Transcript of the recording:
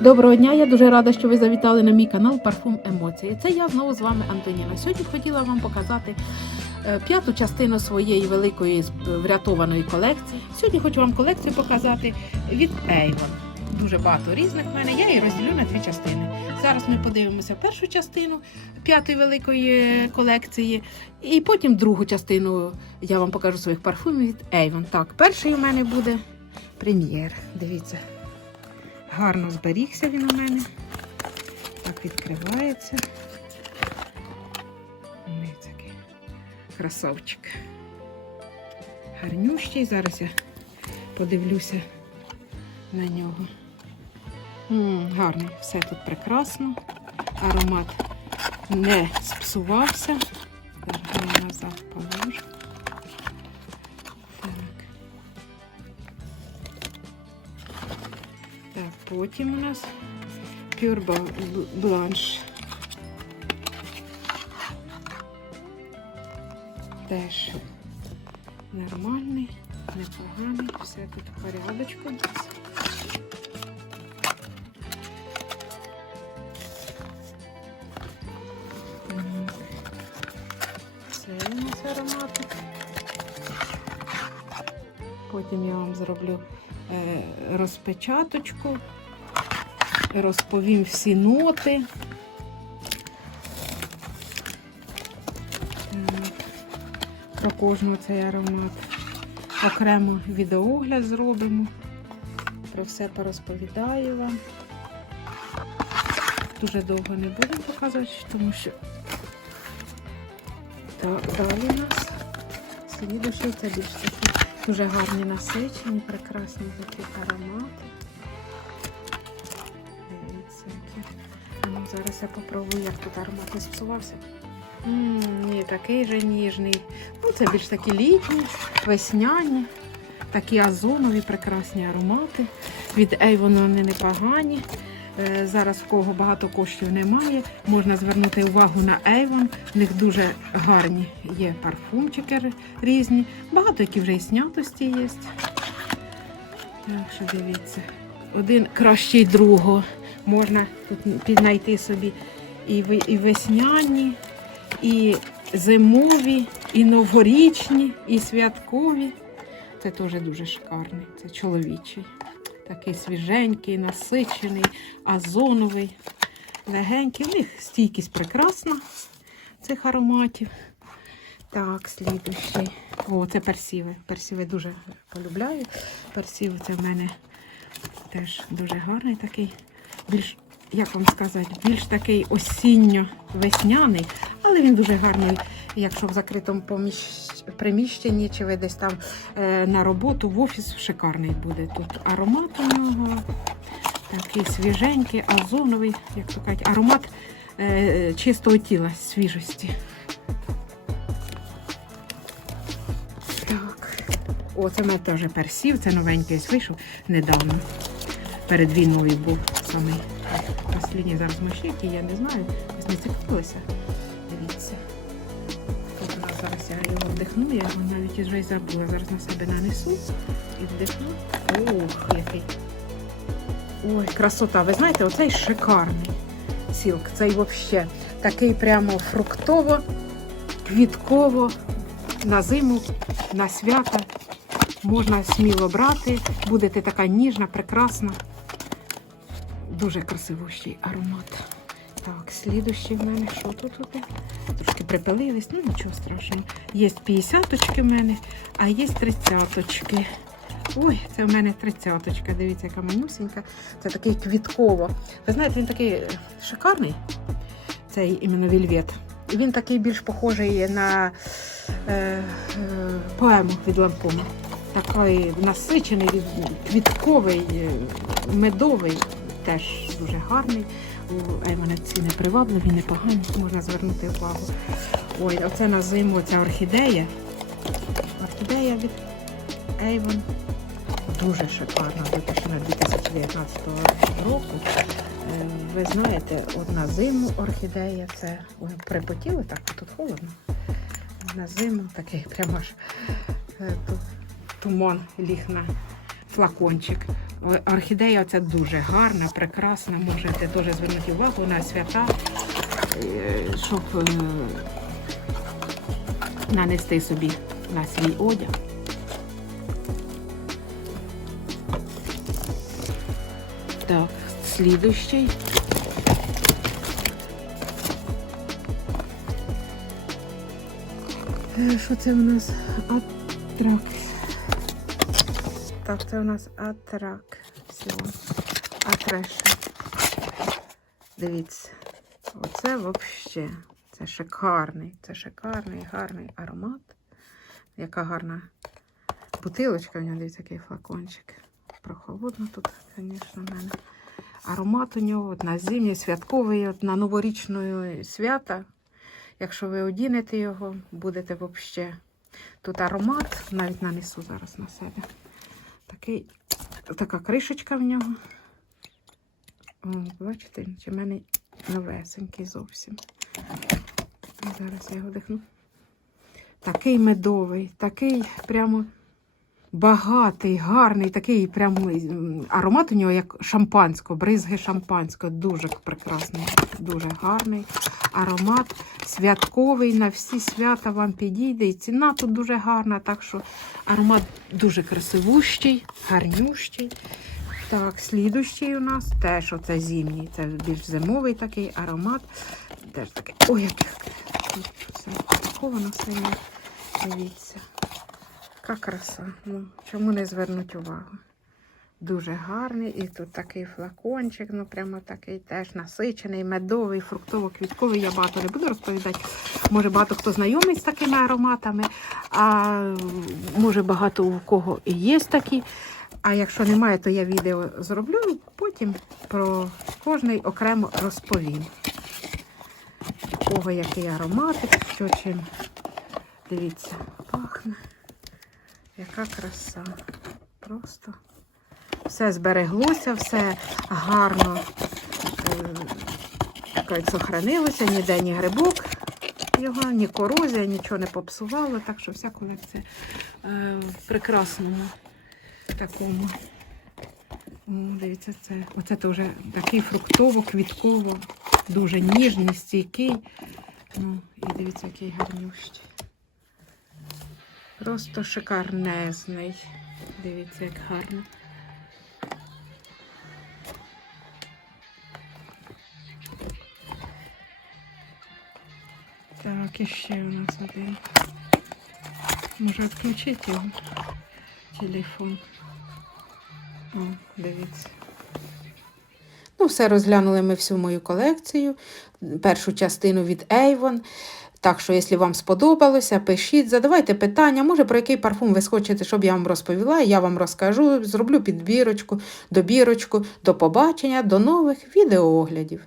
Доброго дня, я дуже рада, що ви завітали на мій канал Парфум Емоції. Це я знову з вами Антоніна. Сьогодні хотіла вам показати е, п'яту частину своєї великої врятованої колекції. Сьогодні хочу вам колекцію показати від Avon. Дуже багато різних в мене. Я її розділю на дві частини. Зараз ми подивимося першу частину п'ятої великої колекції, і потім другу частину я вам покажу своїх парфумів від Avon. Так, перший у мене буде прем'єр. Дивіться. Гарно зберігся він у мене. Так відкривається. Ось такий красавчик. Гарнющий. Зараз я подивлюся на нього. м гарний, все тут прекрасно. Аромат не спсувався. Зараз назад Так, потім у нас Ba- Blanche. Теж нормальний, непоганий, все тут в порядочку. Це у нас ароматик. Потім я вам зроблю розпечаточку, розповім всі ноти. Про кожного цей аромат. Окремо відеоогляд зробимо. Про все порозповідаю вам. Дуже довго не будемо показувати, тому що так, далі у нас слідуючий це більш такі дуже гарні насичені, прекрасні такі аромати. Дивіться. Ну, зараз я попробую, як тут аромат не спсувався. М, Ні, такий же ніжний. Ну, це більш такі літні, весняні, такі озонові прекрасні аромати. Від Avon вони непогані. Е, Зараз в кого багато коштів немає, можна звернути увагу на Avon. В них дуже гарні є парфумчики різні. Багато які вже і снятості є. Так що дивіться. Один кращий другого. Можна тут піднайти собі і весняні, і зимові, і новорічні, і святкові. Це теж дуже шикарний. Це чоловічий. Такий свіженький, насичений, озоновий, легенький. У них стійкість прекрасна цих ароматів. Так, слідущий. О, це персіви. Персіви дуже полюбляю. Персіви це в мене теж дуже гарний такий. Більш, як вам сказати, більш такий осінньо-весняний, але він дуже гарний, якщо в закритому поміщ- приміщенні, чи ви десь там е, на роботу, в офіс шикарний буде. Тут аромат у нього такий свіженький, озоновий, як то кажуть, аромат е, чистого тіла, свіжості. Так. О, це в мене теж персів, це новенький вийшов недавно. Перед війною був самий останній зараз мощик, я не знаю, ось не цікавилася. Дивіться. Я його вдихну, я його навіть вже й забула. Зараз на себе нанесу і вдихну. Ох, який. Ой, красота. Ви знаєте, оцей шикарний сілк. Цей взагалі такий прямо фруктово, квітково, на зиму, на свята. Можна сміло брати, будете така ніжна, прекрасна. Дуже красивущий аромат. Так, слідущий в мене, що тут? Трошки припилились, ну нічого страшного. Є 50 в мене, а є 30 Ой, це в мене 30 Дивіться, яка манюсенька. Це такий квітково. Ви знаєте, він такий е, шикарний, цей іменно вільвет. Він такий більш похожий на е, е, поему від Лампома. Такий насичений, квітковий, е, медовий, теж дуже гарний. У Еймана ціни привабливі, непогані, можна звернути увагу. Ой, оце на зиму ця орхідея. Орхідея від Avon. Дуже шикарна, випущена 2019 року. Е, Ви знаєте, от на зиму орхідея це Ой, припотіли так, тут холодно. На зиму такий прямо аж е, ту- туман ліг на флакончик. Ой, Орхідея ця дуже гарна, прекрасна. Можете теж звернути увагу на свята, е, щоб е, нанести собі на свій одяг. Так, слідущий. Е, Що це у нас? Атрак. Так, це у нас атрак. Атреша. Дивіться. Оце взагалі. Це шикарний. Це шикарний, гарний аромат. Яка гарна бутилочка в нього, дивіться, який флакончик. Прохолодно тут, звісно, в мене. Аромат у нього на зимній, святковий, на новорічної свята. Якщо ви одінете його, будете взагалі. Тут аромат, навіть нанесу зараз на себе. Такий, така кришечка в нього. О, бачите, чи в мене новесенький зовсім. Зараз я його дихну. Такий медовий, такий прямо багатий, гарний, такий прямо аромат у нього як шампанського, бризги шампанського. Дуже прекрасний, дуже гарний аромат, святковий, на всі свята вам підійде. І ціна тут дуже гарна, так що аромат дуже красивущий, гарнющий. Так, слідущий у нас теж оце зимній, це більш зимовий такий аромат. Теж такий. Ой, як все запаковано сильно. Дивіться. Яка краса. Ну, чому не звернуть увагу? Дуже гарний. І тут такий флакончик, ну прямо такий теж насичений, медовий, фруктово-квітковий. Я багато не буду розповідати. Може, багато хто знайомий з такими ароматами, а може багато у кого і є такі. А якщо немає, то я відео зроблю, потім про кожний окремо розповім. У кого який ароматик, що чим. Дивіться, пахне. Яка краса. Просто все збереглося, все гарно е, сохранилося, ніде ні грибок його, ні корозія, нічого не попсувало. Так що вся колекція е, в прекрасному такому. Дивіться, це. Оце вже такий фруктово-квітково, дуже ніжний, стійкий. Ну, і дивіться, який гарнющий. Просто шикарнезний. Дивіться, як гарно. Так, і ще у нас один. Може відключити його телефон. О, дивіться. Ну, все розглянули ми всю мою колекцію, першу частину від Avon. Так що, якщо вам сподобалося, пишіть, задавайте питання, може про який парфум ви хочете, щоб я вам розповіла, я вам розкажу, зроблю підбірочку, добірочку. До побачення, до нових відеооглядів.